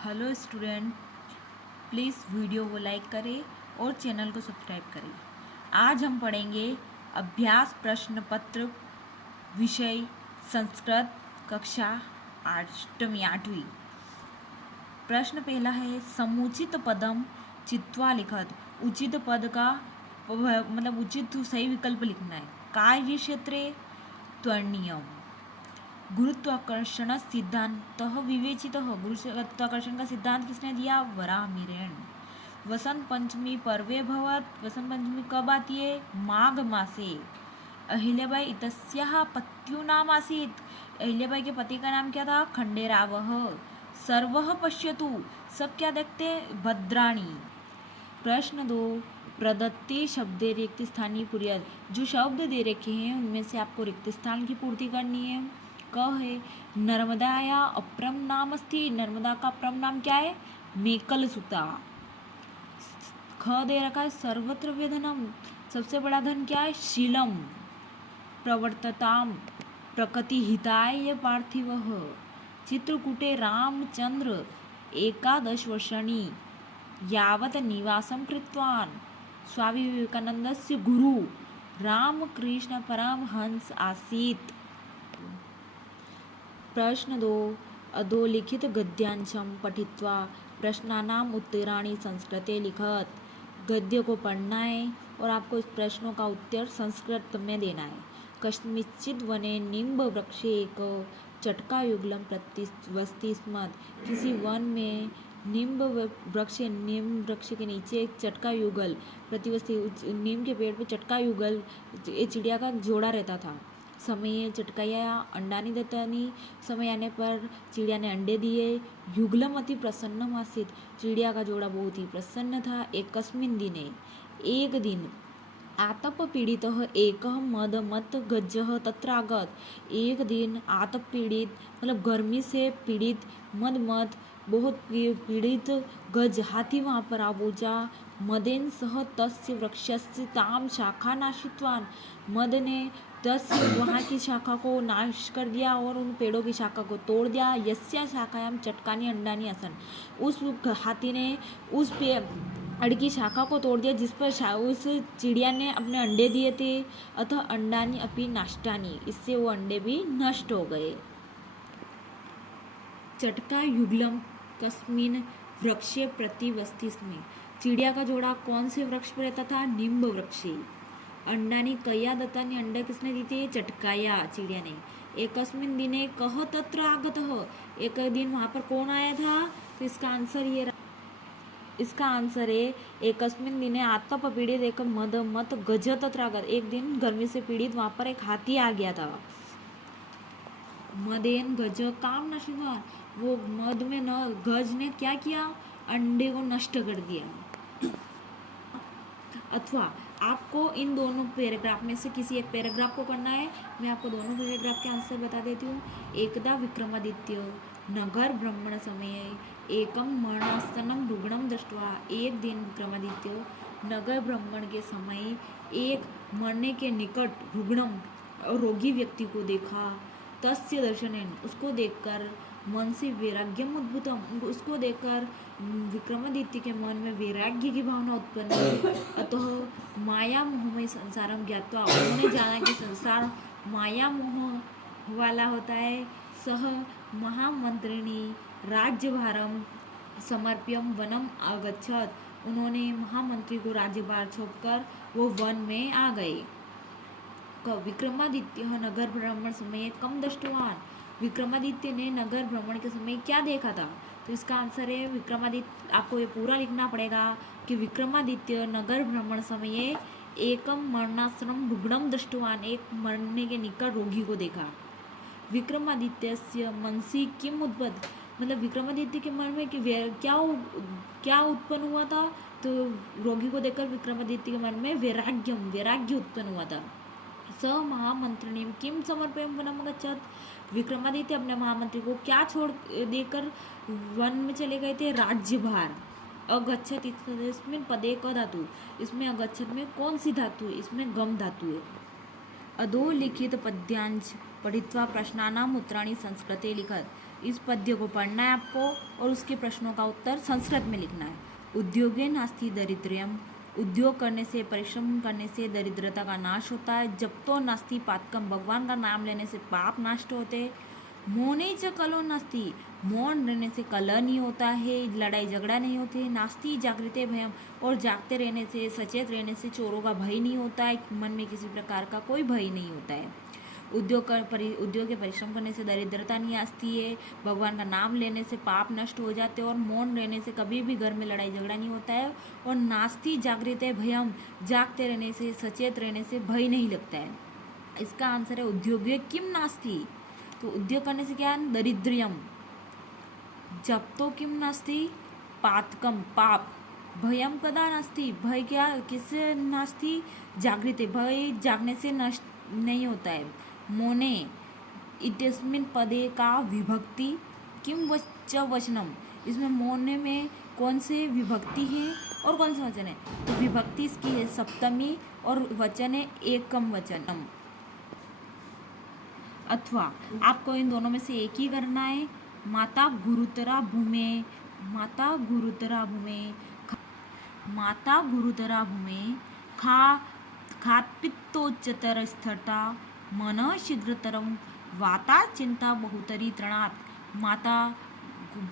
Hello student, please video को like करें और चैनल को सब्सक्राइब करें। आज हम पढ़ेंगे अभ्यास प्रश्न पत्र, विषय संस्कृत, कक्षा 8वीं। प्रश्न पहला है, समुचित पदम चित्वा लिखत। उचित पद का मतलब उचित सही विकल्प लिखना है। कार्य क्षेत्रे त्वरणीयम। गुरुत्वाकर्षण सिद्धांत विवेचित। गुरुत्वाकर्षण का सिद्धांत किसने दिया? वराहमिहिरेण। वसंत पंचमी पर्वे भवत। वसंत पंचमी कब आती है? माघ मासे। अहिल्याबाई इतस्याः पत्युः नाम आसीत्। अहिल्याबाई के पति का नाम क्या था? खंडेरावः। सर्वः पश्यतु, सब क्या देखते? भद्राणी। प्रश्न 2, प्रदत्ते शब्दे रिक्त स्थानीय पूर्यत। जो शब्द दे रखे हैं उनमें से आपको रिक्त स्थान की पूर्ति करनी है। क है नर्मदाया अप्रम नाम अस्ति। नर्मदा का अप्रम नाम क्या है? मेकल सुता। ख दे रखा है सर्वत्र वेधनम। सबसे बड़ा धन क्या है? शीलम। प्रवर्तताम प्रकृति हिताय पार्थिवः। चित्रकूटे रामचंद्र 11 वर्षाणि यावत् निवासं कृतवान्। स्वामी विवेकानन्दस्य गुरु रामकृष्ण परमहंस आसीत्। प्रश्न 2, अधोलिखित गद्यांशं पठित्वा प्रश्नानाम् उत्तराणि संस्कृते लिखत। गद्य को पढ़ना है और आपको इस प्रश्नों का उत्तर संस्कृत में देना है। कस्मिंश्चित् वने निम्ब वृक्षे एक चटकायुगलं प्रतिवसति स्म। किसी वन में नीम वृक्ष के नीचे एक चटका युगल प्रतिवसति। नीम के पेड़ पे चटका युगल ये चिड़िया का जोड़ा रहता था। समय चटकाया अंडानी दत्तानी। समय आने पर चिड़िया ने अंडे दिए। युगलम अति प्रसन्नम आसीत्। चिड़िया का जोड़ा बहुत ही प्रसन्न था। एकस्मिन् दिने, एक दिन, आतप पीड़ित एक मद मत गज्जः तत्र आगत। एक दिन आतप पीड़ित मतलब गर्मी से पीड़ित, मद मत बहुत पीड़ित गज हाथी वहाँ पर आ पहुँचा। मदेन सह तस्य वृक्षस्य ताम शाखा नाशित्वान। मद ने वहाँ की शाखा को नाश कर दिया और उन पेड़ों की शाखा को तोड़ दिया। यस्या शाखायाम चटकानी अंडानी आसन। उस हाथी ने उस पेड़ की शाखा को तोड़ दिया जिस पर उस चिड़िया ने अपने अंडे दिए थे। अतः अंडानी अपनी नाष्टानी, इससे वो अंडे भी नष्ट हो गए। चटका युगलम कस्मिन वृक्षे प्रतिवसति स्म। चिड़िया का जोड़ा कौन से वृक्ष पर रहता था? निम्ब वृक्षे। अंडानी कया दत्तानी, अंडा किसने दी थी? चटकाया चिड़िया ने। एकस्मिन दिने कह तत्र आगतः। एक दिन वहाँ पर कौन आया था? तो इसका आंसर है एकस्मिन दिने आतप पीड़ित एक मद मत गज तत्र आगत। एक दिन गर्मी से पीड़ित वहाँ पर एक हाथी आ गया था। मदेन गज काम नष्ट हुआ। वो मद में न गज ने क्या किया? अंडे को नष्ट कर दिया। अथवा आपको इन दोनों पैराग्राफ में से किसी एक पैराग्राफ को करना है। मैं आपको दोनों पैराग्राफ के आंसर बता देती हूँ। एकदा विक्रमादित्य नगर भ्रमण समय एकम मरणासन्नं रुग्णं दृष्ट्वा। एक दिन विक्रमादित्य नगर भ्रमण के समय एक मरने के निकट रुग्णम रोगी व्यक्ति को देखा। तस्य दर्शनेन, उसको देखकर मन से वैराग्यम उद्भूतम, उसको देखकर विक्रमादित्य के मन में वैराग्य की भावना उत्पन्न हुई। अतः माया मोहमय संसारम ज्ञात्वा, उन्होंने जाना कि संसार माया मोह वाला होता है। सह महामंत्रिणी राज्यभारम समर्प्यम वनम आगच्छत। उन्होंने महामंत्री को राज्यभार सौंपकर वो वन में आ गए। विक्रमादित्य नगर भ्रमण समय कम दृष्टवान। विक्रमादित्य ने नगर भ्रमण के समय क्या देखा था? तो इसका आंसर है विक्रमादित्य। आपको ये पूरा लिखना पड़ेगा कि विक्रमादित्य नगर भ्रमण समय एकम मरणासन्नं रुग्णं दृष्टवान, एक मरने के निकट रोगी को देखा। विक्रमादित्यस्य मनसि किम उद्भवत, मतलब विक्रमादित्य के मन में क्या उत्पन्न हुआ था? तो रोगी को देखकर विक्रमादित्य के मन में वैराग्य उत्पन्न हुआ था। स महामंत्रिणी किम समर्पयम वनम गच्छत। विक्रमादित्य अपने महामंत्री को क्या छोड़ देकर वन में चले गए थे? राज्यभार। अगच्छत इसमें पदे क धातु, इसमें अगच्छत में कौन सी धातु है? इसमें गम धातु है। अधोलिखित पद्यांश पठित्वा प्रश्नानाम उत्तराणि संस्कृते लिखत। इस पद्य को पढ़ना है आपको और उसके प्रश्नों का उत्तर संस्कृत में लिखना है। उद्योगे नास्ति दरिद्र्यम, उद्योग करने से, परिश्रम करने से दरिद्रता का नाश होता है। जब तो नास्ति पातकम, भगवान का नाम लेने से पाप नष्ट होते। मौने च कलो नास्ति, मौन रहने से कलह नहीं होता है, लड़ाई झगड़ा नहीं होते। नास्ति जागृते भयम, और जागते रहने से, सचेत रहने से चोरों का भय नहीं होता है, मन में किसी प्रकार का कोई भय नहीं होता है। उद्योग के परिश्रम करने से दरिद्रता नहीं आती है, भगवान का नाम लेने से पाप नष्ट हो जाते हैं, और मौन रहने से कभी भी घर में लड़ाई झगड़ा नहीं होता है। और नास्ति जागृते भयम, जागते रहने से, सचेत रहने से भय नहीं लगता है। इसका आंसर है उद्योगे किम नास्ति। तो उद्योग करने से क्या है, दरिद्र्यम। जब तो किम नास्ति, पातकम, पाप। भयम कदा नास्ति, भय क्या किससे नास्ति, जागृते, भय जागने से नष्ट नहीं होता है। मोने इत्यस्मिन् पदे का विभक्ति किम वच वचनम, इसमें मोने में कौन से विभक्ति है और कौन सा वचन है। तो विभक्ति इसकी है सप्तमी और वचन है एकम वचनम। अथवा आपको इन दोनों में से एक ही करना है। माता गुरुतरा भूमे, माता गुरुतरा भूमे, माता गुरुतरा भूमे, खात्पित्तोच्चतर स्थिरता, मन शीघ्रतरम, वाता चिंता बहुतरी तृणात्। माता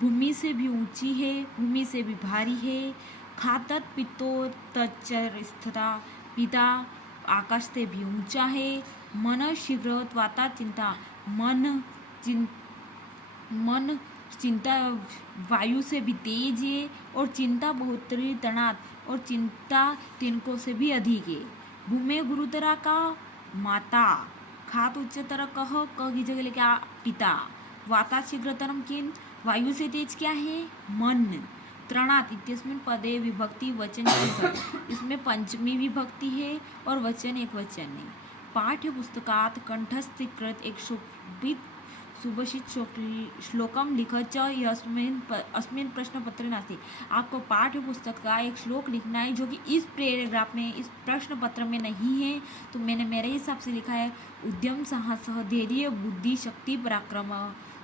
भूमि से भी ऊंची है, भूमि से भी भारी है। खातत पित्तोच्चर स्थिरता, पिता आकाश से भी ऊंचा है। मन शीघ्र, वाता चिंता, मन चिंता वायु से भी तेज है। और चिंता बहुतरी तृणात्, और चिंता तिनकों से भी अधिक है। भूमे गुरुतरा का माता, खात उच्चतर कह, क की जगह लेके पिता। वाता शीघ्रतरम किन, वायु से तेज क्या है, मन। तृणात् इत्यस्मिन् पदे विभक्ति वचन, इसमें पंचमी विभक्ति है और वचन एक वचन है। पाठ्य पुस्तकात कंठस्थीकृत एक सुभाषित श्लोकम लिखत च अस्मिन् प्रश्न पत्र नास्ति। आपको पाठ्य पुस्तक का एक श्लोक लिखना है जो कि इस पैराग्राफ में, इस प्रश्न पत्र में नहीं है। तो मैंने मेरे हिसाब से लिखा है उद्यम साहस धैर्य बुद्धि शक्ति पराक्रम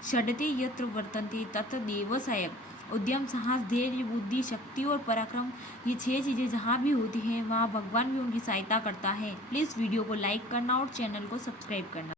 षडते यत्र वर्तन्ते तत् देव सहायक। उद्यम, साहस, धैर्य, बुद्धि, शक्ति और पराक्रम, ये 6 चीज़ें जहाँ भी होती हैं वहाँ भगवान भी उनकी सहायता करता है। प्लीज़ वीडियो को लाइक करना और चैनल को सब्सक्राइब करना।